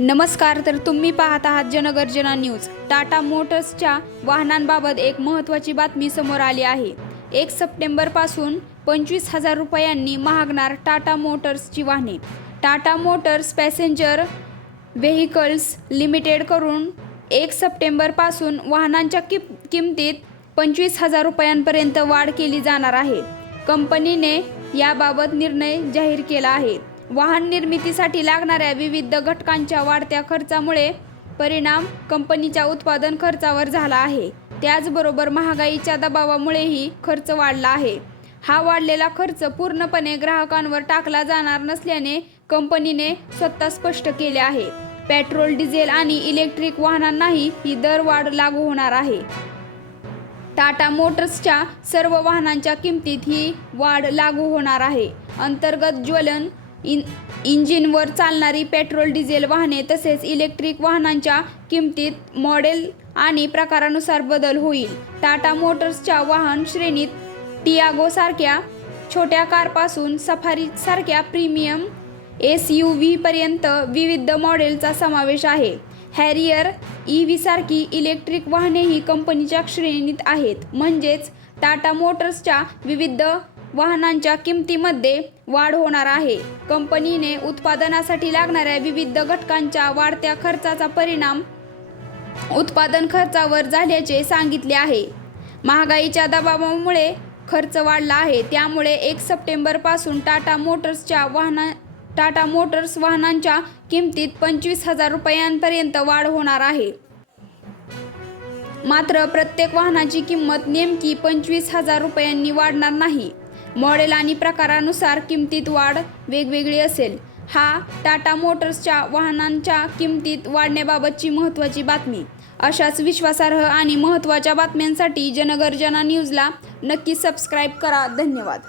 नमस्कार, तर तुम्ही पाहत आहात जनगर्जना न्यूज। टाटा मोटर्सच्या वाहनांबाबत एक महत्त्वाची बातमी समोर आली आहे। 1 सप्टेंबरपासून 25,000 रुपयांनी महागणार टाटा मोटर्सची वाहने। टाटा मोटर्स पॅसेंजर व्हेइकल्स लिमिटेडकडून 1 सप्टेंबरपासून वाहनांच्या किमतीत 25,000 रुपयांपर्यंत वाढ केली जाणार आहे। कंपनीने याबाबत निर्णय जाहीर केला आहे। वाहन निर्मितीसाठी लागणाऱ्या विविध घटकांच्या वाढत्या खर्चामुळे परिणाम कंपनीच्या उत्पादन खर्चावर झाला आहे। त्याचबरोबर महागाईच्या दबावामुळेही खर्च वाढला आहे। हा वाढलेला खर्च पूर्णपणे ग्राहकांवर टाकला जाणार नसल्याने कंपनीने स्वतः स्पष्ट केले आहे। पेट्रोल, डिझेल आणि इलेक्ट्रिक वाहनांनाही ही दरवाढ लागू होणार आहे। टाटा मोटर्सच्या सर्व वाहनांच्या किमतीत ही वाढ लागू होणार आहे। अंतर्गत ज्वलन इंजिनवर चालणारी पेट्रोल, डिझेल वाहने तसेच इलेक्ट्रिक वाहनांच्या किमतीत मॉडेल आणि प्रकारानुसार बदल होईल। टाटा मोटर्सच्या वाहन श्रेणीत टियागो सारख्या छोट्या कारपासून सफारी सारख्या प्रीमियम SUV पर्यंत विविध मॉडेलचा समावेश आहे। हॅरियर EV सारखी इलेक्ट्रिक वाहनेही कंपनीच्या श्रेणीत आहेत। म्हणजेच टाटा मोटर्सच्या विविध वाहनांच्या किमतीमध्ये वाढ होणार आहे। कंपनीने उत्पादनासाठी लागणाऱ्या विविध घटकांच्या वाढत्या खर्चाचा परिणाम उत्पादन खर्चावर झाल्याचे सांगितले आहे। महागाईच्या दबावामुळे खर्च वाढला आहे। त्यामुळे 1 सप्टेंबरपासून टाटा मोटर्स वाहनांच्या किमतीत 25,000 रुपयांपर्यंत वाढ होणार आहे। मात्र प्रत्येक वाहनाची किंमत नेमकी 25,000 रुपयांनी वाढणार नाही। मॉडेल आणि प्रकारानुसार किमतीत वाढ वेगवेगळी असेल। हा टाटा मोटर्सच्या वाहनांच्या किमतीत वाढण्याबाबतची महत्त्वाची बातमी। अशाच विश्वासार्ह आणि महत्त्वाच्या बातम्यांसाठी जनगर्जना न्यूजला नक्की सबस्क्राईब करा। धन्यवाद।